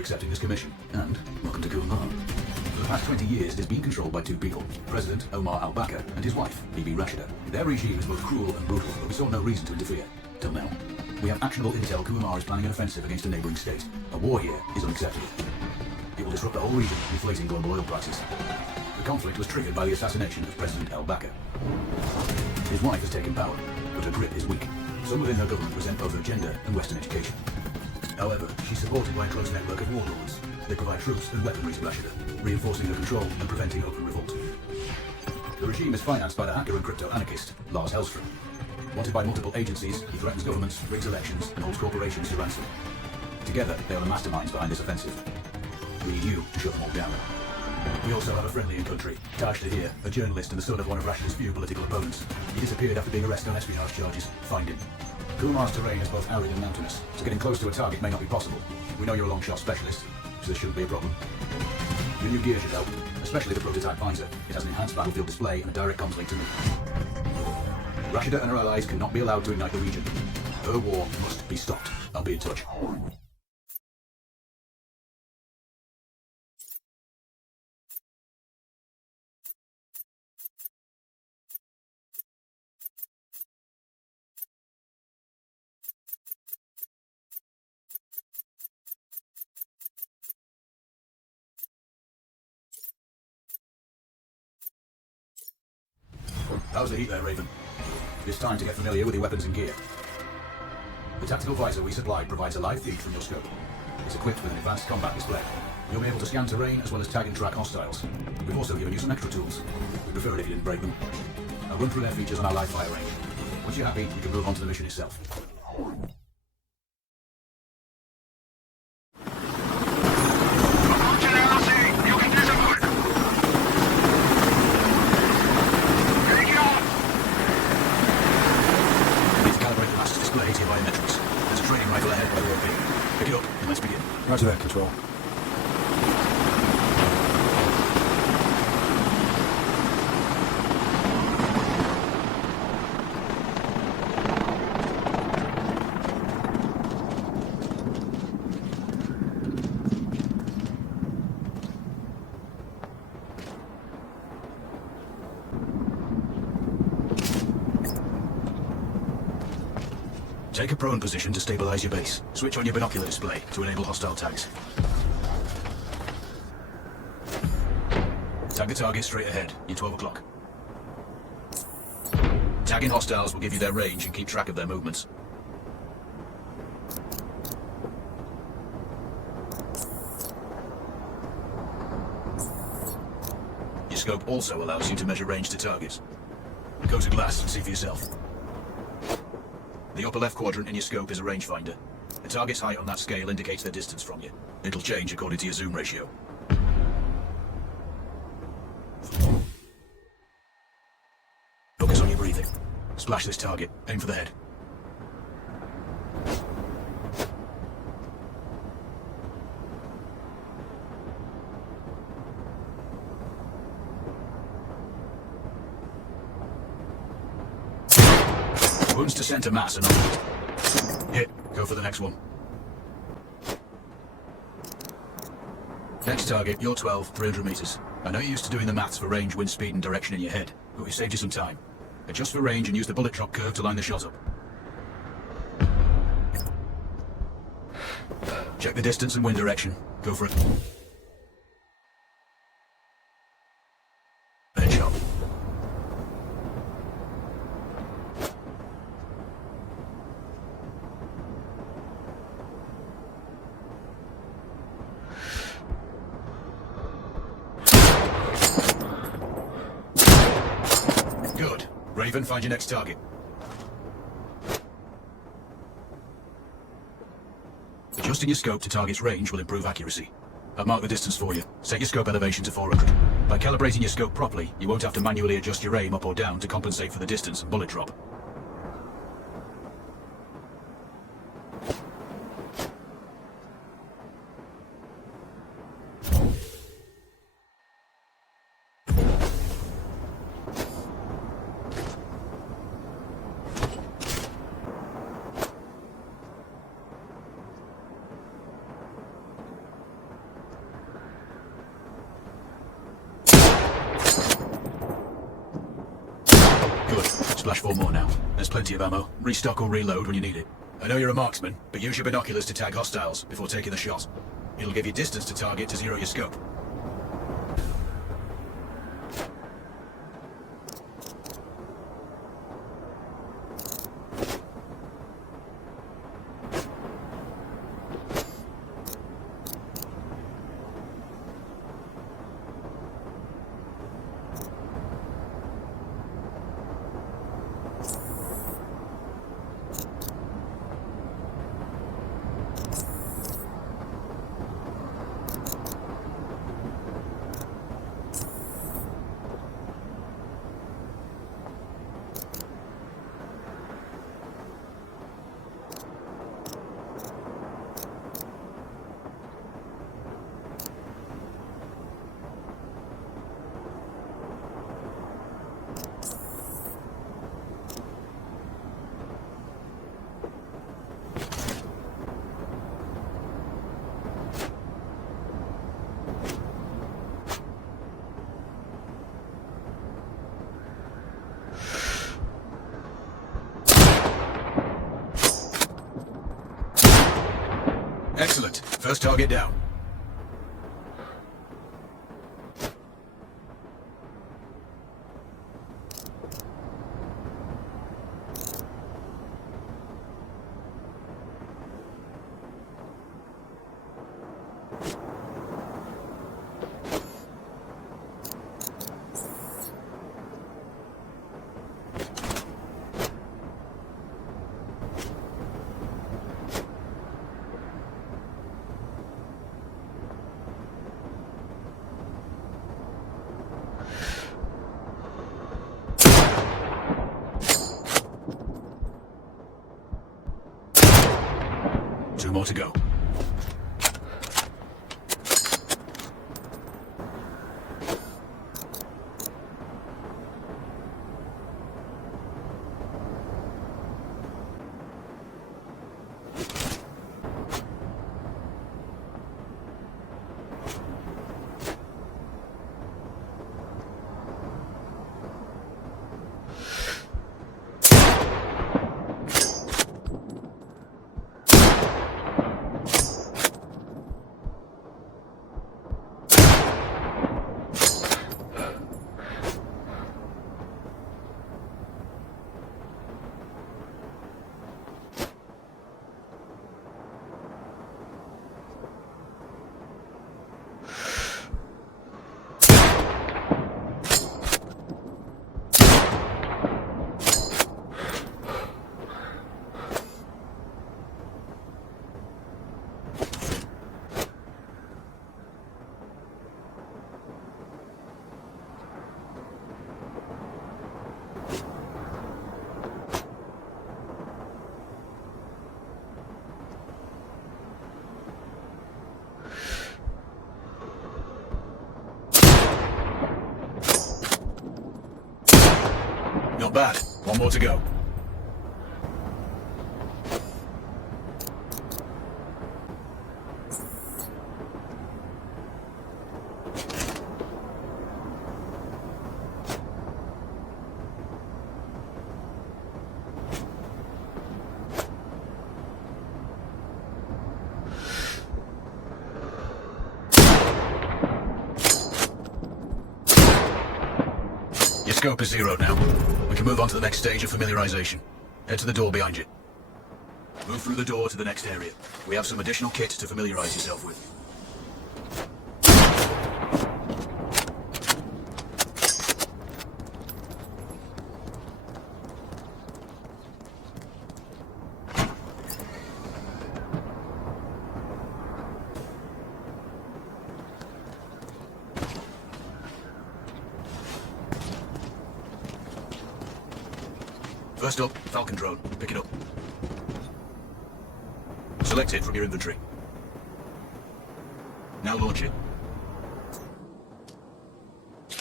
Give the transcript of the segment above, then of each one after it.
for accepting this commission, and welcome to Kumar. For the past 20 years, it has been controlled by two people, President Omar al-Bakr and his wife, Bibi Rashida. Their regime is both cruel and brutal, but we saw no reason to interfere. Till now. We have actionable intel Kumar is planning an offensive against a neighboring state. A war here is unacceptable. It will disrupt the whole region, inflating global oil prices. The conflict was triggered by the assassination of President al-Bakr. His wife has taken power, but her grip is weak. Some within her government resent both her gender and Western education. However, she's supported by a close network of warlords. They provide troops and weaponry to Rashida, reinforcing her control and preventing open revolt. The regime is financed by the hacker and crypto-anarchist, Lars Hellstrom. Wanted by multiple agencies, he threatens governments, rigs elections, and holds corporations to ransom. Together, they are the masterminds behind this offensive. We need you to shut them all down. We also have a friendly in country, Taj Tahir, a journalist and the son of one of Rashida's few political opponents. He disappeared after being arrested on espionage charges. Find him. Kumar's terrain is both arid and mountainous, so getting close to a target may not be possible. We know you're a long shot specialist, so this shouldn't be a problem. Your new gear should help, especially the prototype visor. It has an enhanced battlefield display and a direct comms link to me. Rashida and her allies cannot be allowed to ignite the region. Her war must be stopped. I'll be in touch. How's the heat there, Raven? It's time to get familiar with your weapons and gear. The tactical visor we supplied provides a live feed from your scope. It's equipped with an advanced combat display. You'll be able to scan terrain as well as tag and track hostiles. We've also given you some extra tools. We'd prefer it if you didn't break them. I'll run through their features on our live fire range. Once you're happy, we can move on to the mission itself. Roger that, Control. Take a prone position to stabilize your base. Switch on your binocular display to enable hostile tags. Tag the target straight ahead. You're 12 o'clock. Tagging hostiles will give you their range and keep track of their movements. Your scope also allows you to measure range to targets. Go to glass and see for yourself. The upper left quadrant in your scope is a rangefinder. The target's height on that scale indicates their distance from you. It'll change according to your zoom ratio. Focus on your breathing. Splash this target. Aim for the head. Wounds to center mass and onward. Hit. Go for the next one. Next target, you're 12, 300 meters. I know you're used to doing the maths for range, wind speed, and direction in your head, but we saved you some time. Adjust for range and use the bullet drop curve to line the shot up. Check the distance and wind direction. Go for it. Headshot. Good. Raven, find your next target. Adjusting your scope to target's range will improve accuracy. I've marked the distance for you. Set your scope elevation to 400. By calibrating your scope properly, you won't have to manually adjust your aim up or down to compensate for the distance and bullet drop. finish 4 more now. There's plenty of ammo. Restock or reload when you need it. I know you're a marksman, but use your binoculars to tag hostiles before taking the shot. It'll give you distance to target to zero your scope. Excellent. First target down. Two more to go. Not bad. One more to go. Your scope is zeroed now. We can move on to the next stage of familiarization. Head to the door behind you. Move through the door to the next area. We have some additional kit to familiarize yourself with. First up, Falcon drone. Pick it up. Select it from your inventory. Now launch it. The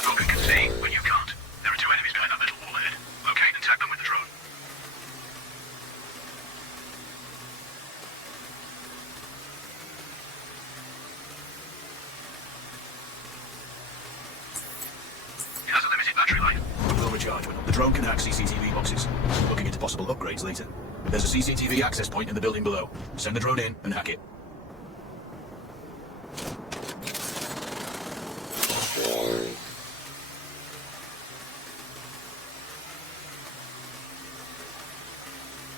Falcon can see when you can't. There are two enemies behind that metal wall ahead. Locate and tag them with the drone. It has a charge when the drone can hack CCTV boxes. Looking into possible upgrades later. There's a CCTV access point in the building below. Send the drone in and hack it.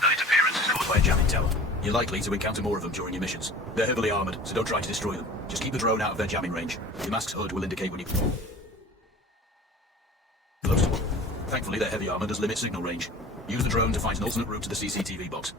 That interference is caused by a jamming tower. You're likely to encounter more of them during your missions. They're heavily armored, so don't try to destroy them. Just keep the drone out of their jamming range. Your mask's HUD will indicate when you... Close to one. Thankfully, their heavy armor does limit signal range. Use the drone to find an alternate route to the CCTV box.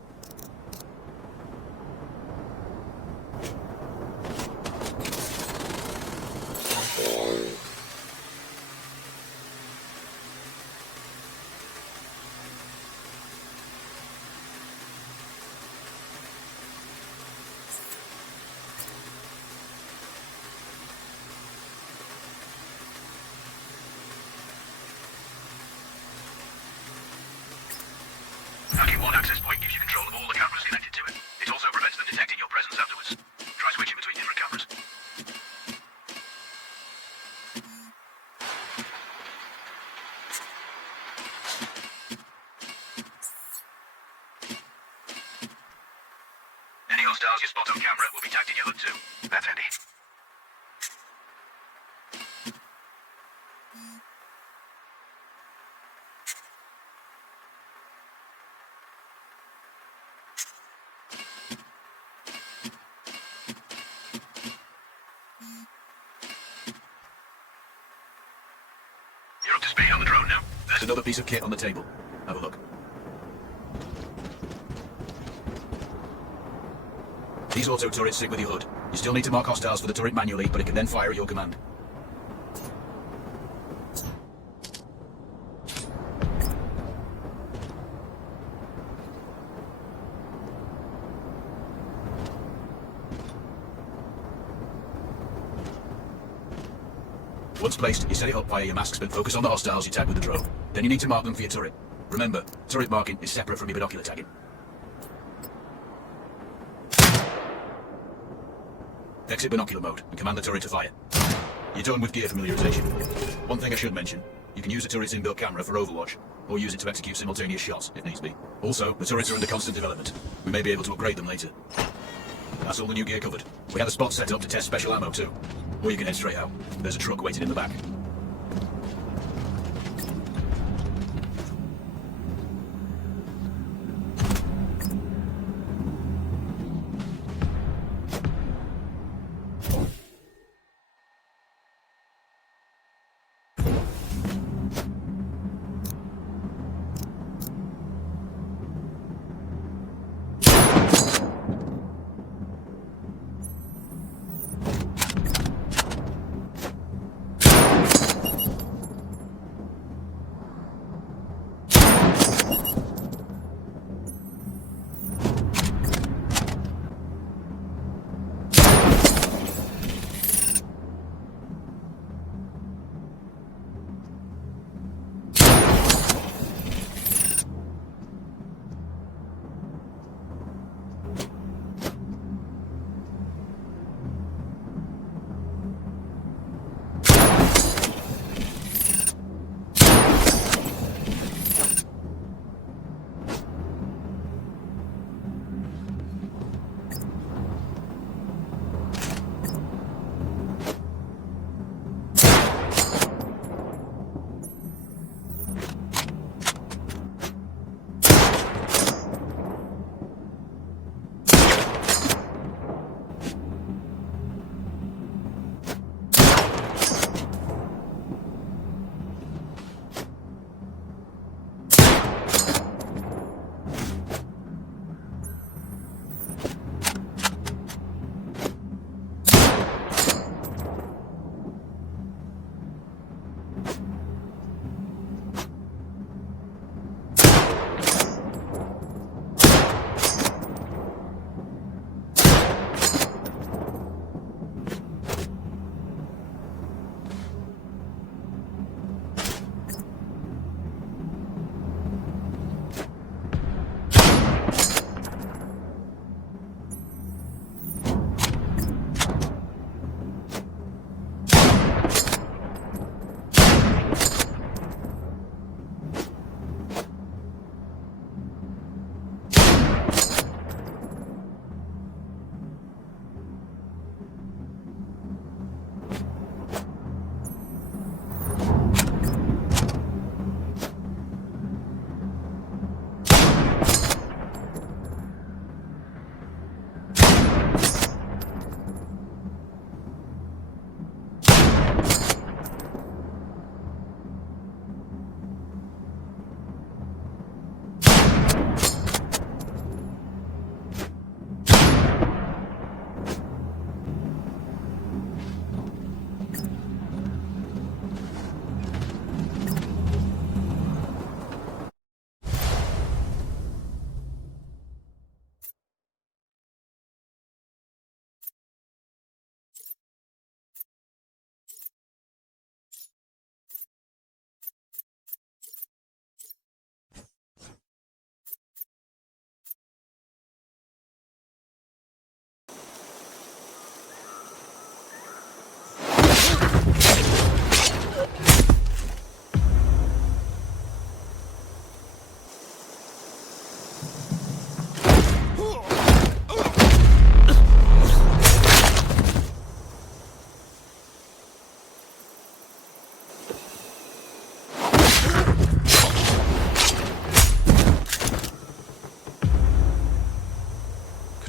Hacking one access point gives you control of all the cameras connected to it. It also prevents them detecting your presence afterwards. Try switching between different cameras. Any hostiles you spot on camera will be tagged in your HUD too. That's handy. You're up to speed on the drone now. There's another piece of kit on the table. Have a look. These auto turrets sync with your HUD. You still need to mark hostiles for the turret manually, but it can then fire at your command. Once placed, you set it up via your masks and focus on the hostiles you tag with the drone. Then you need to mark them for your turret. Remember, turret marking is separate from your binocular tagging. Exit binocular mode and command the turret to fire. You're done with gear familiarization. One thing I should mention, you can use the turret's inbuilt camera for overwatch, or use it to execute simultaneous shots if needs be. Also, the turrets are under constant development. We may be able to upgrade them later. That's all the new gear covered. We have a spot set up to test special ammo too. Or you can head straight out. There's a truck waiting in the back.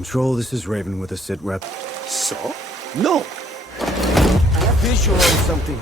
Control, this is Raven with a sit rep. So? No! I have visual on something.